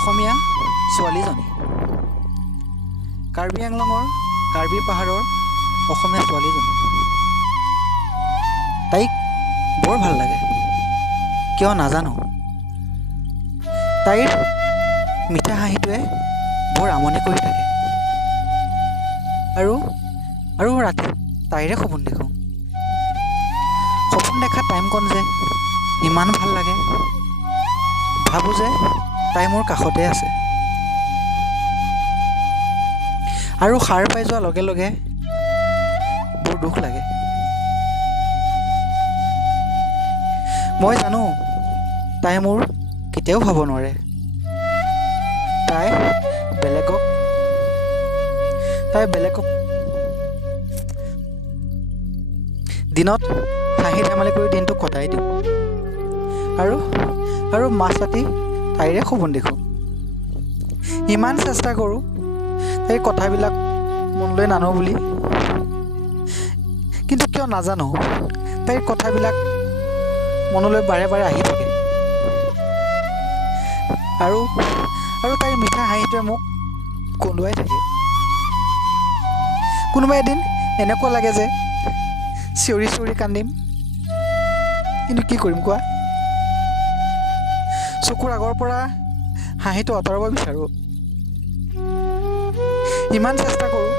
অসমীয়া ছোৱালীজনী, কাৰ্বি আংলঙৰ কাৰ্বি পাহাৰৰ অসমীয়া ছোৱালীজনী। তাইক বৰ ভাল লাগে, কিয় নাজানো। তাইৰ মিঠা হাঁহিটোৱে বৰ আমনি কৰি থাকে। আৰু ৰাতি তাইৰে সপোন দেখোঁ। সপোন দেখা টাইমকণ যে ইমান ভাল লাগে, ভাবোঁ যে তাই মোৰ কাষতে আছে। আৰু সাৰ পাই যোৱাৰ লগে লগে বৰ দুখ লাগে। মই জানো তাই মোৰ কেতিয়াও হ'ব নোৱাৰে। তাই বেলেগক দিনত হাঁহি ধেমালি কৰি দিনটো কটাই দিওঁ। আৰু মাছ ৰাতি তাইৰে সপোন দেখোঁ। ইমান চেষ্টা কৰোঁ তাইৰ কথাবিলাক মনলৈ নানো বুলি, কিন্তু কিয় নাজানো তাইৰ কথাবিলাক মনলৈ বাৰে বাৰে আহি থাকে। আৰু তাইৰ মিঠা হাঁহিটোৱে মোক কন্দুৱাই থাকে। কোনোবা এদিন এনেকুৱা লাগে যে চিঞৰি চিঞৰি কান্দিম, কিন্তু কি কৰিম কোৱা? চকুৰ আগৰ পৰা হাঁহিটো আঁতৰাব বিচাৰোঁ। ইমান চেষ্টা কৰোঁ,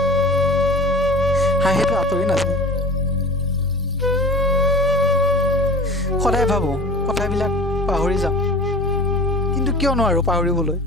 হাঁহিটো আঁতৰি নাযায়। সদায় ভাবোঁ কথাবিলাক পাহৰি যাম, কিন্তু কিয় নোৱাৰোঁ পাহৰিবলৈ।